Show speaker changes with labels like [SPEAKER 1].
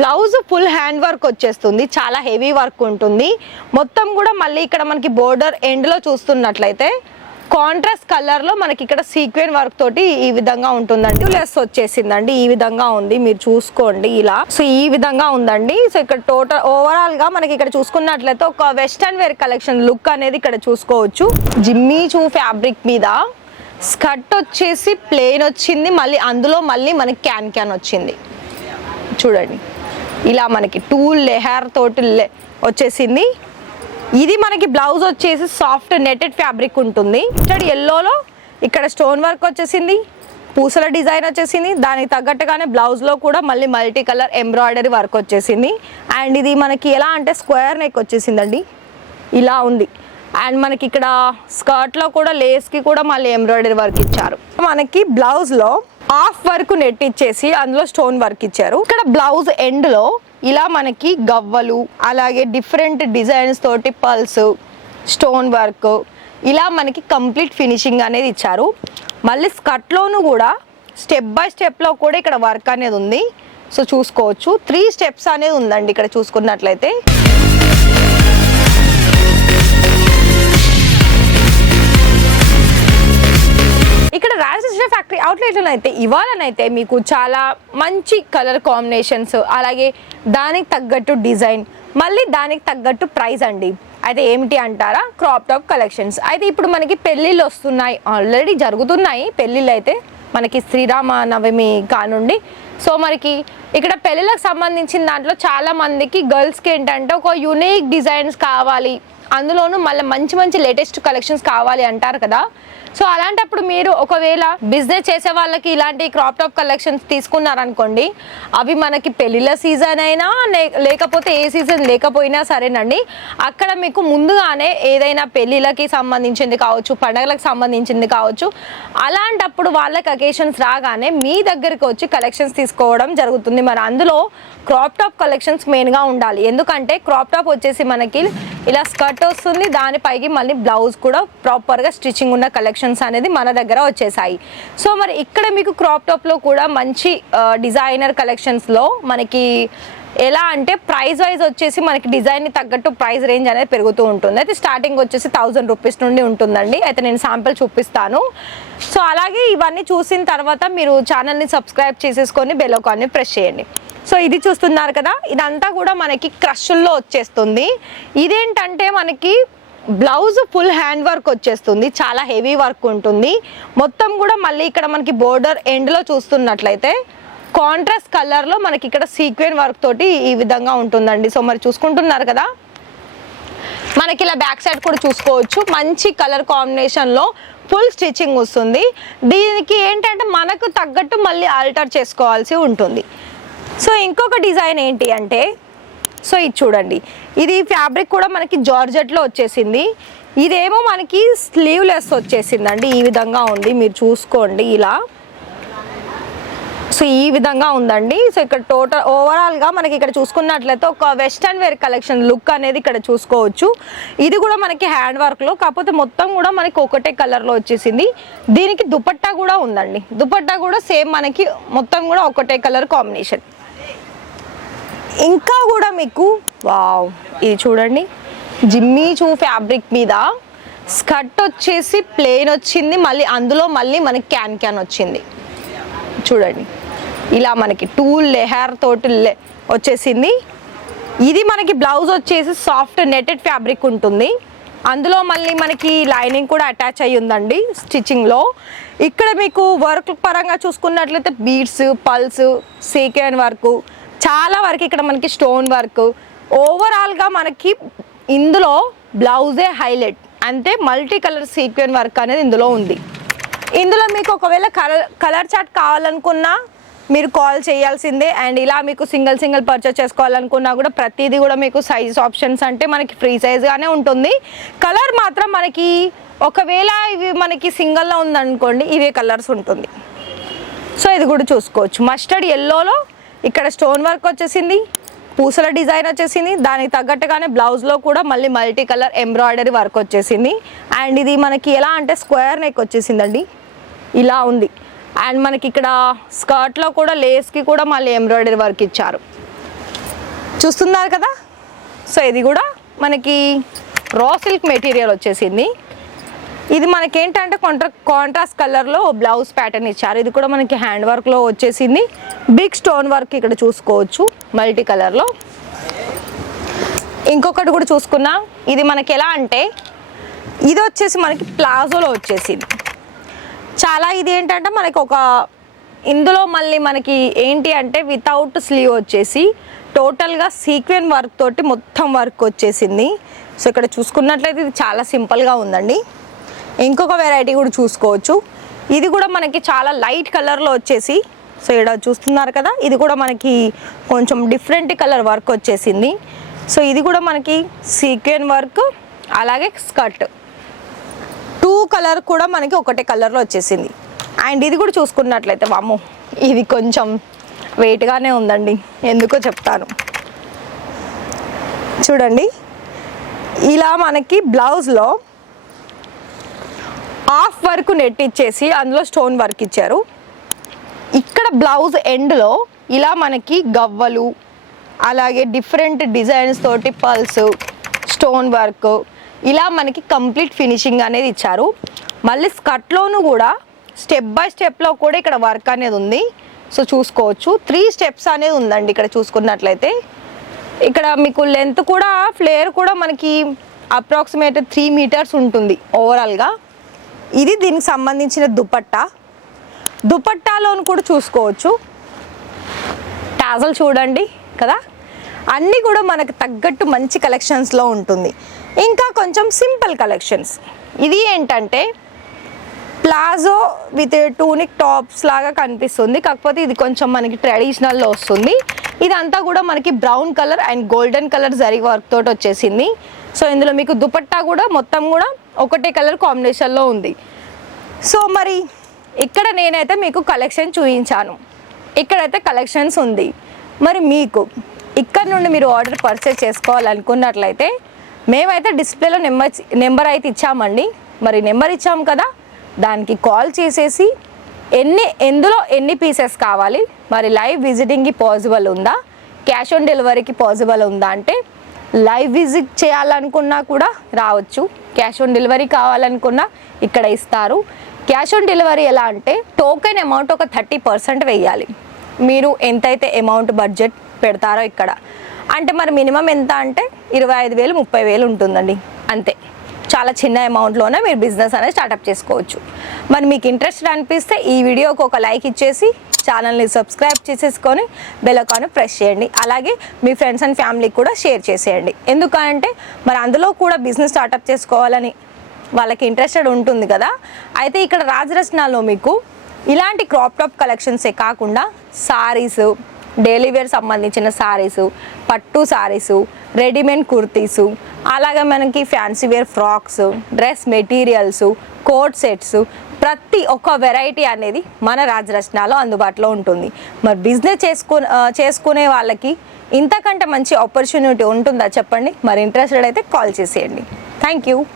[SPEAKER 1] Blouse full hand work వచ్చేస్తుంది. చాలా heavy work ఉంటుంది. మొత్తం కూడా మళ్ళీ ఇక్కడ మనకి బోర్డర్ ఎండ్లో చూస్తున్నట్లయితే కాంట్రాస్ట్ కలర్లో మనకి ఇక్కడ సీక్వెన్ వర్క్ తోటి ఈ విధంగా ఉంటుందండి. లెస్ వచ్చేసిందండి. ఈ విధంగా ఉంది. మీరు చూసుకోండి ఇలా. సో ఈ విధంగా ఉందండి. సో ఇక్కడ టోటల్ ఓవరాల్గా మనకి ఇక్కడ చూసుకున్నట్లయితే ఒక వెస్టర్న్ వేర్ కలెక్షన్ లుక్ అనేది ఇక్కడ చూసుకోవచ్చు. జిమ్మీ చూ ఫ్యాబ్రిక్ మీద స్కర్ట్ వచ్చేసి ప్లెయిన్ వచ్చింది. మళ్ళీ అందులో మళ్ళీ మనకి క్యాన్ క్యాన్ వచ్చింది. చూడండి. ఇలా మనకి టూ లెహార్ తోటి వచ్చేసింది. ఇది మనకి బ్లౌజ్ వచ్చేసి సాఫ్ట్ నెటెడ్ ఫ్యాబ్రిక్ ఉంటుంది. ఇక్కడ ఎల్లోలో ఇక్కడ స్టోన్ వర్క్ వచ్చేసింది. పూసల డిజైన్ వచ్చేసింది. దానికి తగ్గట్టుగానే బ్లౌజ్లో కూడా మళ్ళీ మల్టీ కలర్ ఎంబ్రాయిడరీ వర్క్ వచ్చేసింది. అండ్ ఇది మనకి ఎలా అంటే స్క్వేర్ నెక్ వచ్చేసిందండి. ఇలా ఉంది. అండ్ మనకి ఇక్కడ స్కర్ట్లో కూడా లేస్కి కూడా మళ్ళీ ఎంబ్రాయిడరీ వర్క్ ఇచ్చారు. మనకి బ్లౌజ్లో హాఫ్ వర్క్ నెట్ ఇచ్చేసి అందులో స్టోన్ వర్క్ ఇచ్చారు. ఇక్కడ బ్లౌజ్ ఎండ్లో ఇలా మనకి గవ్వలు అలాగే డిఫరెంట్ డిజైన్స్ తోటి పల్స్ స్టోన్ వర్క్ ఇలా మనకి కంప్లీట్ ఫినిషింగ్ అనేది ఇచ్చారు. మళ్ళీ స్కర్ట్లోనూ కూడా స్టెప్ బై స్టెప్లో కూడా ఇక్కడ వర్క్ అనేది ఉంది. సో చూసుకోవచ్చు. త్రీ స్టెప్స్ అనేది ఉందండి ఇక్కడ చూసుకున్నట్లయితే. అవుట్లెట్లోనైతే అయితే ఇవాళనైతే మీకు చాలా మంచి కలర్ కాంబినేషన్స్ అలాగే దానికి తగ్గట్టు డిజైన్ మళ్ళీ దానికి తగ్గట్టు ప్రైస్ అండి. అయితే ఏమిటి అంటారా? క్రాప్ టాప్ కలెక్షన్స్ అయితే ఇప్పుడు మనకి పెళ్ళిళ్ళు వస్తున్నాయి ఆల్రెడీ జరుగుతున్నాయి. పెళ్ళిళ్ళు అయితే మనకి శ్రీరామ నవమి కానుండి. సో మనకి ఇక్కడ పెళ్ళిళ్ళకి సంబంధించిన దాంట్లో చాలామందికి గర్ల్స్కి ఏంటంటే ఒక యునిక్ డిజైన్స్ కావాలి. అందులోనూ మళ్ళీ మంచి మంచి లేటెస్ట్ కలెక్షన్స్ కావాలి అంటారు కదా. సో అలాంటప్పుడు మీరు ఒకవేళ బిజినెస్ చేసే వాళ్ళకి ఇలాంటి క్రాప్ టాప్ కలెక్షన్స్ తీసుకున్నారనుకోండి అవి మనకి పెళ్ళిళ్ళ సీజన్ అయినా లే- లేకపోతే ఏ సీజన్ లేకపోయినా సరేనండి అక్కడ మీకు ముందుగానే ఏదైనా పెళ్ళిళ్ళకి సంబంధించింది కావచ్చు పండగలకు సంబంధించింది కావచ్చు అలాంటప్పుడు వాళ్ళకి అకేషన్స్ రాగానే మీ దగ్గరికి వచ్చి కలెక్షన్స్ తీసుకోవడం జరుగుతుంది. మరి అందులో క్రాప్ టాప్ కలెక్షన్స్ మెయిన్గా ఉండాలి. ఎందుకంటే క్రాప్ టాప్ వచ్చేసి మనకి ఇలా స్కర్ట్ వస్తుంది. దానిపైకి మళ్ళీ బ్లౌజ్ కూడా ప్రాపర్గా స్టిచ్చింగ్ ఉన్న కలెక్షన్స్ అనేది మన దగ్గర వచ్చేసాయి. సో మరి ఇక్కడ మీకు క్రాప్ టాప్లో కూడా మంచి డిజైనర్ కలెక్షన్స్లో మనకి ఎలా అంటే ప్రైస్ వైజ్ వచ్చేసి మనకి డిజైన్ తగ్గట్టు ప్రైస్ రేంజ్ అనేది పెరుగుతూ ఉంటుంది. అయితే స్టార్టింగ్ వచ్చేసి థౌజండ్ రూపీస్ నుండి ఉంటుందండి. అయితే నేను శాంపిల్ చూపిస్తాను. సో అలాగే ఇవన్నీ చూసిన తర్వాత మీరు ఛానల్ని సబ్స్క్రైబ్ చేసేసుకొని బెల్ ఐకాన్ని ప్రెస్ చేయండి. సో ఇది చూస్తున్నారు కదా ఇదంతా కూడా మనకి క్రష్ల్లో వచ్చేస్తుంది. ఇదేంటంటే మనకి బ్లౌజ్ ఫుల్ హ్యాండ్ వర్క్ వచ్చేస్తుంది చాలా హెవీ వర్క్ ఉంటుంది. మొత్తం కూడా మళ్ళీ ఇక్కడ మనకి బోర్డర్ ఎండ్లో చూస్తున్నట్లయితే కాంట్రాస్ట్ కలర్లో మనకి ఇక్కడ సీక్వెన్ వర్క్ తోటి ఈ విధంగా ఉంటుందండి. సో మరి చూసుకుంటున్నారు కదా మనకి ఇలా బ్యాక్ సైడ్ కూడా చూసుకోవచ్చు. మంచి కలర్ కాంబినేషన్లో ఫుల్ స్టిచ్చింగ్ వస్తుంది. దీనికి ఏంటంటే మనకు తగ్గట్టు మళ్ళీ ఆల్టర్ చేసుకోవాల్సి ఉంటుంది. సో ఇంకొక డిజైన్ ఏంటి అంటే సో ఇది చూడండి. ఇది ఫ్యాబ్రిక్ కూడా మనకి జార్జెట్లో వచ్చేసింది. ఇదేమో మనకి స్లీవ్లెస్ వచ్చేసిందండి. ఈ విధంగా ఉంది. మీరు చూసుకోండి ఇలా. సో ఈ విధంగా ఉందండి. సో ఇక్కడ టోటల్ ఓవరాల్గా మనకి ఇక్కడ చూసుకున్నట్లయితే ఒక వెస్టర్న్ వేర్ కలెక్షన్ లుక్ అనేది ఇక్కడ చూసుకోవచ్చు. ఇది కూడా మనకి హ్యాండ్ వర్క్లో కాకపోతే మొత్తం కూడా మనకి ఒకటే కలర్లో వచ్చేసింది. దీనికి దుపట్టా కూడా ఉందండి. దుపట్టా కూడా సేమ్ మనకి మొత్తం కూడా ఒకటే కలర్ కాంబినేషన్. ఇంకా కూడా మీకు వావ్ ఇది చూడండి. జిమ్మీ చూ ఫ్యాబ్రిక్ మీద స్కర్ట్ వచ్చేసి ప్లెయిన్ వచ్చింది మళ్ళీ అందులో మళ్ళీ మనకి క్యాన్ క్యాన్ వచ్చింది. చూడండి. ఇలా మనకి టూ లెహార్ తోటి లె- వచ్చేసింది. ఇది మనకి బ్లౌజ్ వచ్చేసి సాఫ్ట్ నెటెడ్ ఫ్యాబ్రిక్ ఉంటుంది. అందులో మళ్ళీ మనకి లైనింగ్ కూడా అటాచ్ అయ్యి ఉందండి స్టిచ్చింగ్లో ఇక్కడ మీకు వర్క్ పరంగా చూసుకున్నట్లయితే బీడ్స్ పల్స్ సీకెన్ వర్క్ చాలా వరకు ఇక్కడ మనకి స్టోన్ వర్క్. ఓవరాల్గా మనకి ఇందులో బ్లౌజే హైలైట్ అంటే మల్టీ కలర్ సీక్వెన్ వర్క్ అనేది ఇందులో ఉంది. ఇందులో మీకు ఒకవేళ కలర్ కలర్ చార్ట్ కావాలనుకున్నా మీరు కాల్ చేయాల్సిందే. అండ్ ఇలా మీకు సింగిల్ సింగిల్ పర్చేస్ చేసుకోవాలనుకున్నా కూడా ప్రతిదీ కూడా మీకు సైజ్ ఆప్షన్స్ అంటే మనకి ఫ్రీ సైజ్గానే ఉంటుంది. కలర్ మాత్రం మనకి ఒకవేళ ఇవి మనకి సింగిల్లో ఉందనుకోండి ఇవే కలర్స్ ఉంటుంది. సో ఇది కూడా చూసుకోవచ్చు. మస్టర్డ్ ఎల్లోలో ఇక్కడ స్టోన్ వర్క్ వచ్చేసింది పూసల డిజైన్ వచ్చేసింది దానికి తగ్గట్టుగానే బ్లౌజ్లో కూడా మళ్ళీ మల్టీ కలర్ ఎంబ్రాయిడరీ వర్క్ వచ్చేసింది. అండ్ ఇది మనకి ఎలా అంటే స్క్వేర్ నెక్ వచ్చేసిందండి. ఇలా ఉంది. అండ్ మనకి ఇక్కడ స్కర్ట్లో కూడా లేస్కి కూడా మళ్ళీ ఎంబ్రాయిడరీ వర్క్ ఇచ్చారు. చూస్తున్నారు కదా? సో ఇది కూడా మనకి రా సిల్క్ మెటీరియల్ వచ్చేసింది. ఇది మనకి ఏంటంటే కాంట్రా కాంట్రాస్ట్ కలర్లో బ్లౌజ్ ప్యాటర్న్ ఇచ్చారు. ఇది కూడా మనకి హ్యాండ్ వర్క్లో వచ్చేసింది. బిగ్ స్టోన్ వర్క్ ఇక్కడ చూసుకోవచ్చు మల్టీ కలర్లో ఇంకొకటి కూడా చూసుకున్నాం. ఇది మనకి ఎలా అంటే ఇది వచ్చేసి మనకి ప్లాజోలో వచ్చేసింది. చాలా ఇది ఏంటంటే మనకి ఒక ఇందులో మళ్ళీ మనకి ఏంటి అంటే వితౌట్ స్లీవ్ వచ్చేసి టోటల్గా సీక్వెన్ వర్క్ తోటి మొత్తం వర్క్ వచ్చేసింది. సో ఇక్కడ చూసుకున్నట్లయితే ఇది చాలా సింపుల్గా ఉందండి. ఇంకొక వెరైటీ కూడా చూసుకోవచ్చు. ఇది కూడా మనకి చాలా లైట్ కలర్లో వచ్చేసి సో ఇక్కడ చూస్తున్నారు కదా ఇది కూడా మనకి కొంచెం డిఫరెంట్ కలర్ వర్క్ వచ్చేసింది. సో ఇది కూడా మనకి సీక్వెన్ వర్క్ అలాగే స్కర్ట్ టూ కలర్ కూడా మనకి ఒకటే కలర్లో వచ్చేసింది. అండ్ ఇది కూడా చూసుకున్నట్లయితే వాము ఇది కొంచెం వెయిట్గానే ఉందండి. ఎందుకో చెప్తాను. చూడండి. ఇలా మనకి బ్లౌజ్లో హాఫ్ వర్క్ నెట్ ఇచ్చేసి అందులో స్టోన్ వర్క్ ఇచ్చారు. ఇక్కడ బ్లౌజ్ ఎండ్లో ఇలా మనకి గవ్వలు అలాగే డిఫరెంట్ డిజైన్స్ తోటి పల్స్ స్టోన్ వర్క్ ఇలా మనకి కంప్లీట్ ఫినిషింగ్ అనేది ఇచ్చారు. మళ్ళీ స్కర్ట్లోను కూడా స్టెప్ బై స్టెప్లో కూడా ఇక్కడ వర్క్ అనేది ఉంది. సో చూసుకోవచ్చు. త్రీ స్టెప్స్ అనేది ఉందండి ఇక్కడ చూసుకున్నట్లయితే. ఇక్కడ మీకు లెంత్ కూడా ఫ్లేయర్ కూడా మనకి అప్రాక్సిమేట్ త్రీ మీటర్స్ ఉంటుంది ఓవరాల్గా ఇది దీనికి సంబంధించిన దుపట్టా. దుపట్టాలోను కూడా చూసుకోవచ్చు. టాజల్ చూడండి కదా. అన్నీ కూడా మనకు తగ్గట్టు మంచి కలెక్షన్స్లో ఉంటుంది. ఇంకా కొంచెం సింపుల్ కలెక్షన్స్ ఇది ఏంటంటే ప్లాజో విత్ టూనిక్ టాప్స్ లాగా కనిపిస్తుంది. కాకపోతే ఇది కొంచెం మనకి ట్రెడిషనల్లో వస్తుంది. ఇదంతా కూడా మనకి brown colour and golden colour zari work తోటి వచ్చేసింది. సో ఇందులో మీకు దుపట్టా కూడా మొత్తం కూడా ఒకటే కలర్ కాంబినేషన్లో ఉంది. సో మరి ఇక్కడ నేనైతే మీకు కలెక్షన్ చూపించాను ఇక్కడైతే కలెక్షన్స్ ఉంది. మరి మీకు ఇక్కడ నుండి మీరు ఆర్డర్ పర్చేస్ చేసుకోవాలనుకున్నట్లయితే మేమైతే డిస్ప్లేలో నెంబర్ నెంబర్ అయితే ఇచ్చామండి. మరి నెంబర్ ఇచ్చాం కదా దానికి కాల్ చేసేసి ఎన్ని ఎందులో ఎన్ని పీసెస్ కావాలి? మరి లైవ్ విజిటింగ్కి పాసిబుల్ ఉందా? క్యాష్ ఆన్ డెలివరీకి పాసిబుల్ ఉందా అంటే లైవ్ విజిట్ చేయాలనుకున్నా కూడా రావచ్చు. క్యాష్ ఆన్ డెలివరీ కావాలనుకున్నా ఇక్కడ ఇస్తారు. క్యాష్ ఆన్ డెలివరీ ఎలా అంటే టోకెన్ అమౌంట్ ఒక థర్టీ పర్సెంట్ వేయాలి మీరు ఎంతైతే అమౌంట్ బడ్జెట్ పెడతారో ఇక్కడ. అంటే మరి మినిమం ఎంత అంటే ఇరవై ఐదు వేలు ముప్పై వేలు ఉంటుందండి. అంతే. చాలా చిన్న అమౌంట్లోనే మీరు బిజినెస్ అనేది స్టార్ట్అప్ చేసుకోవచ్చు. మరి మీకు ఇంట్రెస్ట్ అనిపిస్తే ఈ వీడియోకి ఒక లైక్ ఇచ్చేసి ఛానల్ని సబ్స్క్రైబ్ చేసేసుకొని బెల్ ప్రెస్ చేయండి. అలాగే మీ ఫ్రెండ్స్ అండ్ ఫ్యామిలీకి కూడా షేర్ చేసేయండి. ఎందుకంటే మరి అందులో కూడా బిజినెస్ స్టార్ట్అప్ చేసుకోవాలని వాళ్ళకి ఇంట్రెస్టెడ్ ఉంటుంది కదా. అయితే ఇక్కడ రాజరత్నాల్లో మీకు ఇలాంటి క్రాప్ టాప్ కలెక్షన్సే కాకుండా సారీస్ డైలీ వేర్ సంబంధించిన సారీసు పట్టు సారీసు రెడీమేడ్ కుర్తీసు అలాగే మనకి fancy wear frocks dress materials coat sets ప్రతి ఒక్క వెరైటీ అనేది మన రాజరత్నాలో అందుబాటులో ఉంటుంది. మరి బిజినెస్ చేసుకో చేసుకునే వాళ్ళకి ఇంతకంటే మంచి ఆపర్చునిటీ ఉంటుందా చెప్పండి? మరి ఇంట్రెస్టెడ్ అయితే కాల్ చేసేయండి. Thank you